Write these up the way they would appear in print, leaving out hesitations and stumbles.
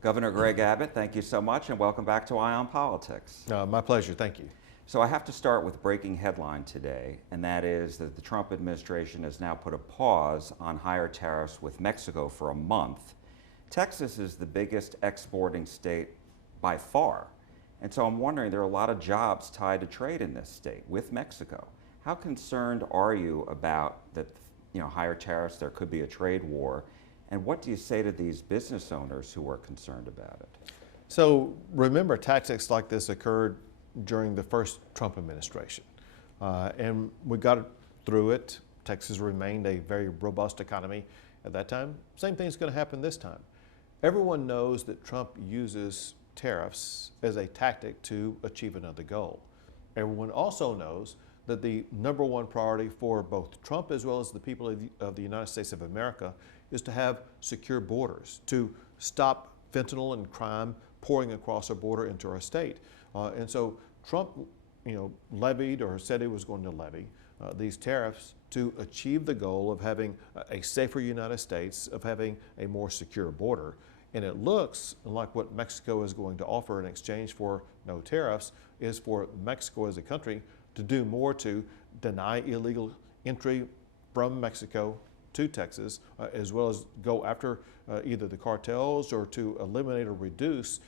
Governor Greg Abbott, thank you so much and welcome back to Eye on Politics. My pleasure, thank you. So I have to start with a breaking headline today, and that is that the Trump administration has now put a pause on higher tariffs with Mexico for a month. Texas is the biggest exporting state by far, and so I'm wondering, there are a lot of jobs tied to trade in this state with Mexico. How concerned are you about that, higher tariffs, there could be a trade war, and what do you say to these business owners who are concerned about it? So remember, tactics like this occurred during the first Trump administration, and we got through it. Texas remained a very robust economy at that time. Same thing's going to happen this time. Everyone knows that Trump uses tariffs as a tactic to achieve another goal. Everyone also knows that the number one priority for both Trump as well as the people of the United States of America is to have secure borders, to stop fentanyl and crime pouring across our border into our state. And so Trump, levied or said he was going to levy these tariffs to achieve the goal of having a safer United States, of having a more secure border. And it looks like what Mexico is going to offer in exchange for no tariffs is for Mexico as a country to do more to deny illegal entry from Mexico to Texas, as well as go after either the cartels or to eliminate or reduce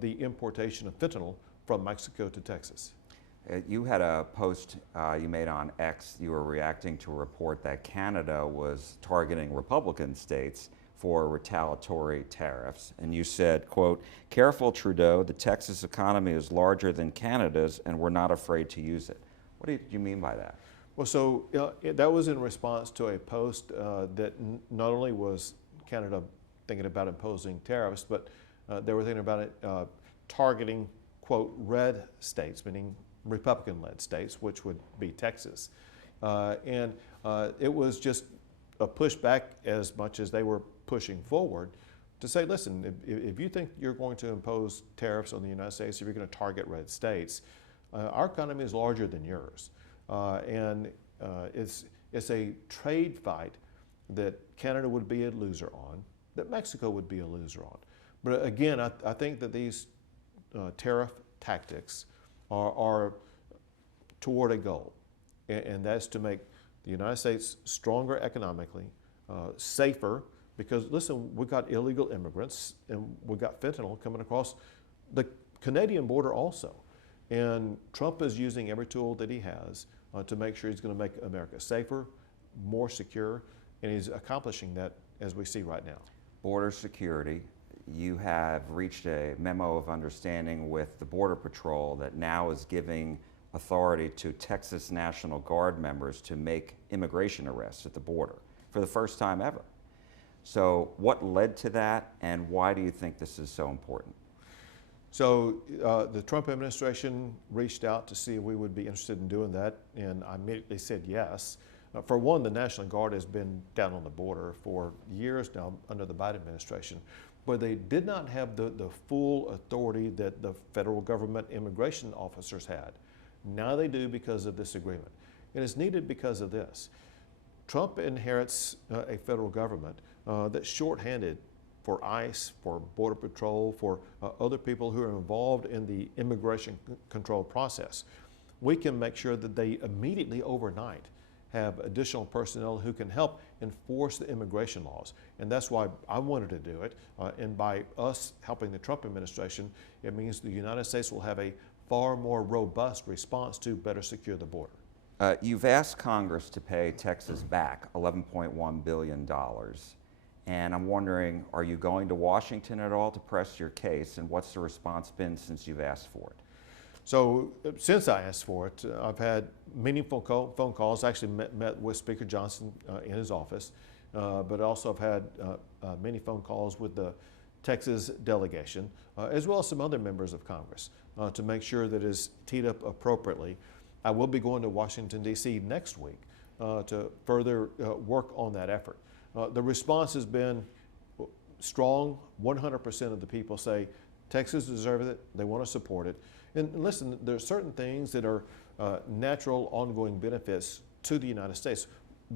the importation of fentanyl from Mexico to Texas. You had a post you made on X. You were reacting to a report that Canada was targeting Republican states for retaliatory tariffs. And you said, quote, "Careful, Trudeau, the Texas economy is larger than Canada's and we're not afraid to use it." What did you mean by that? Well, so that was in response to a post that not only was Canada thinking about imposing tariffs, but they were thinking about it targeting, quote, red states, meaning Republican-led states, which would be Texas. And it was just a pushback as much as they were pushing forward to say, listen, if you think you're going to impose tariffs on the United States, if you're going to target red states, our economy is larger than yours. And it's a trade fight that Canada would be a loser on, that Mexico would be a loser on. But again, I think that these tariff tactics are toward a goal, and that's to make the United States stronger economically, safer, because listen, we've got illegal immigrants and we've got fentanyl coming across the Canadian border also. And Trump is using every tool that he has to make sure he's going to make America safer, more secure, and he's accomplishing that as we see right now. Border security. You have reached a memo of understanding with the Border Patrol that now is giving authority to Texas National Guard members to make immigration arrests at the border for the first time ever. So what led to that, and why do you think this is so important? So the Trump administration reached out to see if we would be interested in doing that, and I immediately said yes. For one, the National Guard has been down on the border for years now under the Biden administration, but they did not have the full authority that the federal government immigration officers had. Now they do because of this agreement. And it's needed because of this. Trump inherits a federal government that's shorthanded for ICE, for Border Patrol, for other people who are involved in the immigration control process. We can make sure that they immediately overnight have additional personnel who can help enforce the immigration laws. And that's why I wanted to do it. And by us helping the Trump administration, it means the United States will have a far more robust response to better secure the border. You've asked Congress to pay Texas back $11.1 billion. And I'm wondering, are you going to Washington at all to press your case? And what's the response been since you've asked for it? So since I asked for it, I've had many phone calls. I actually met with Speaker Johnson in his office, but also I've had many phone calls with the Texas delegation, as well as some other members of Congress, to make sure that it's teed up appropriately. I will be going to Washington, D.C. next week to further work on that effort. The response has been strong. 100% of the people say Texas deserves it. They want to support it. And listen, there are certain things that are natural ongoing benefits to the United States.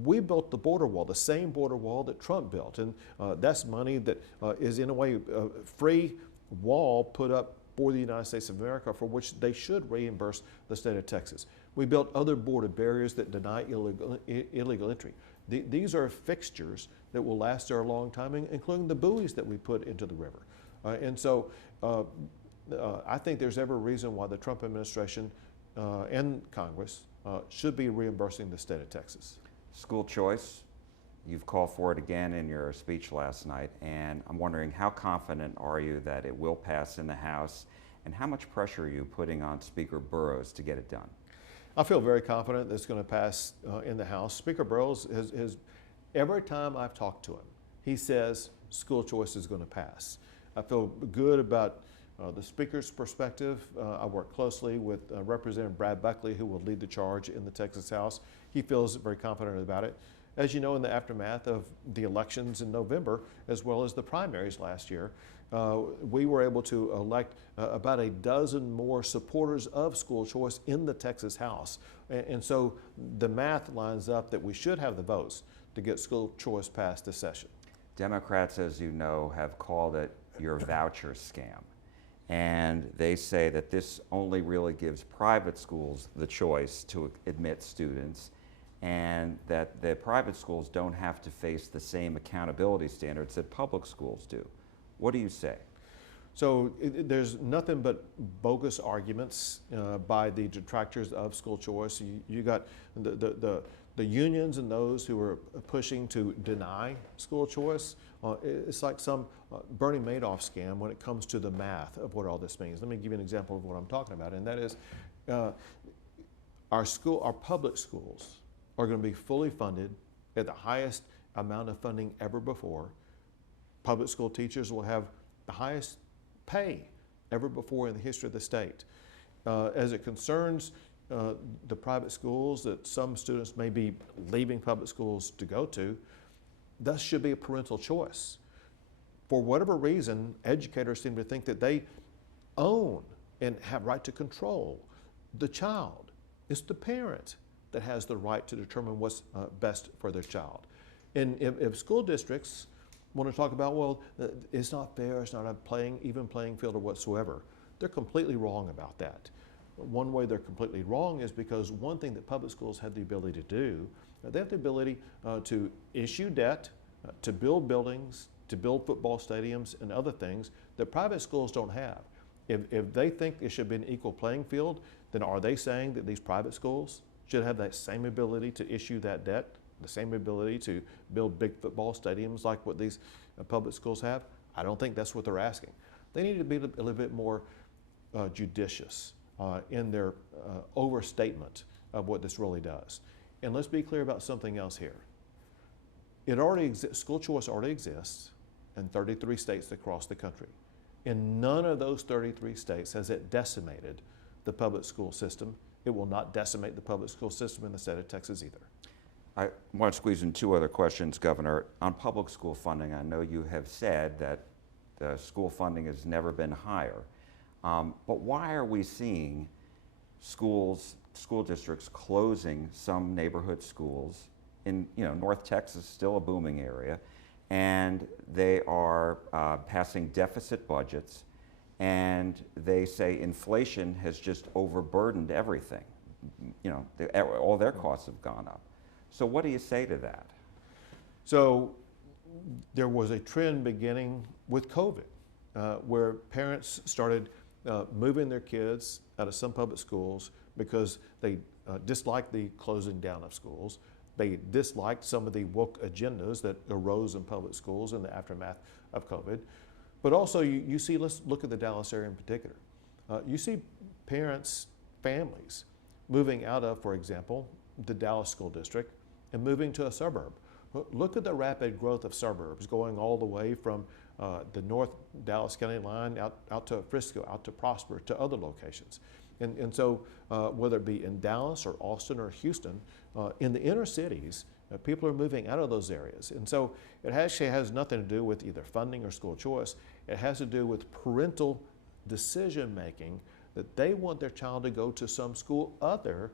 we built the border wall, the same border wall that Trump built. And that's money that is in a way a free wall put up for the United States of America, for which they should reimburse the state of Texas. We built other border barriers that deny illegal entry. These are fixtures that will last there a long time, including the buoys that we put into the river. And so I think there's every reason why the Trump administration and Congress should be reimbursing the state of Texas. School choice, you've called for it again in your speech last night, and I'm wondering, how confident are you that it will pass in the House, and how much pressure are you putting on Speaker Burrows to get it done? I feel very confident that it's going to pass in the House. Speaker Burrows has every time I've talked to him, he says school choice is going to pass. I feel good about the Speaker's perspective. I work closely with Representative Brad Buckley, who will lead the charge in the Texas House. He feels very confident about it. As you know, in the aftermath of the elections in November, as well as the primaries last year, we were able to elect about a dozen more supporters of school choice in the Texas House. And so the math lines up that we should have the votes to get school choice passed this session. Democrats, as you know, have called it your voucher scam. And they say that this only really gives private schools the choice to admit students, and that the private schools don't have to face the same accountability standards that public schools do. What do you say? So there's nothing but bogus arguments by the detractors of school choice. You got the unions and those who are pushing to deny school choice. It's like some Bernie Madoff scam when it comes to the math of what all this means. Let me give you an example of what I'm talking about, and that is our public schools are going to be fully funded at the highest amount of funding ever before. Public school teachers will have the highest pay ever before in the history of the state. As it concerns the private schools that some students may be leaving public schools to go to, that should be a parental choice. For whatever reason, educators seem to think that they own and have right to control the child. It's the parent that has the right to determine what's best for their child. And if school districts want to talk about, well, it's not fair, it's not a even playing field or whatsoever, they're completely wrong about that. One way they're completely wrong is because one thing that public schools have the ability to do, they have the ability to issue debt, to build buildings, to build football stadiums and other things that private schools don't have. If they think it should be an equal playing field, then are they saying that these private schools should have that same ability to issue that debt, the same ability to build big football stadiums like what these public schools have? I don't think that's what they're asking. They need to be a little bit more judicious in their overstatement of what this really does. And let's be clear about something else here. It already exists, school choice already exists in 33 states across the country. In none of those 33 states has it decimated the public school system. It will not decimate the public school system in the state of Texas either. I want to squeeze in two other questions, Governor. On public school funding, I know you have said that the school funding has never been higher. But why are we seeing school districts closing some neighborhood schools in North Texas, still a booming area, and they are passing deficit budgets, and they say inflation has just overburdened everything. All their costs have gone up. So what do you say to that? So there was a trend beginning with COVID where parents started moving their kids out of some public schools because they disliked the closing down of schools. They disliked some of the woke agendas that arose in public schools in the aftermath of COVID. But also you see, let's look at the Dallas area in particular. You see parents, families moving out of, for example, the Dallas school district and moving to a suburb. Look at the rapid growth of suburbs going all the way from the North Dallas County line out to Frisco, out to Prosper, to other locations. And so whether it be in Dallas or Austin or Houston, in the inner cities, people are moving out of those areas. And so it actually has nothing to do with either funding or school choice. It has to do with parental decision making, that they want their child to go to some school other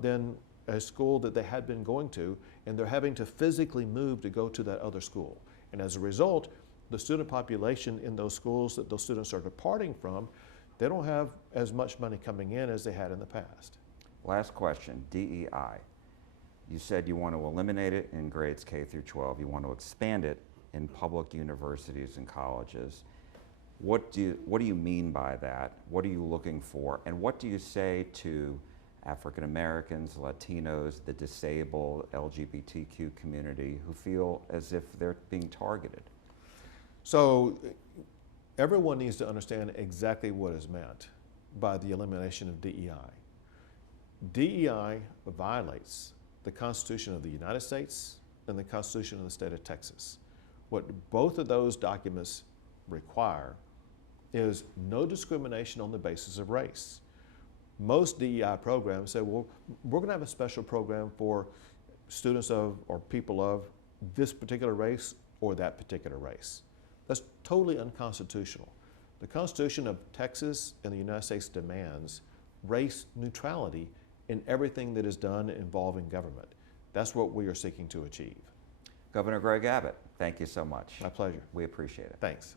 than a school that they had been going to, and they're having to physically move to go to that other school. And as a result, the student population in those schools that those students are departing from, they don't have as much money coming in as they had in the past. Last question, DEI. You said you want to eliminate it in grades K through 12. You want to expand it in public universities and colleges. What do you mean by that? What are you looking for? And what do you say to African Americans, Latinos, the disabled, LGBTQ community who feel as if they're being targeted? So everyone needs to understand exactly what is meant by the elimination of DEI. DEI violates the Constitution of the United States and the Constitution of the state of Texas. What both of those documents require is no discrimination on the basis of race. Most DEI programs say, well, we're going to have a special program for students of or people of this particular race or that particular race. That's totally unconstitutional. The Constitution of Texas and the United States demands race neutrality in everything that is done involving government. That's what we are seeking to achieve. Governor Greg Abbott, thank you so much. My pleasure. We appreciate it. Thanks.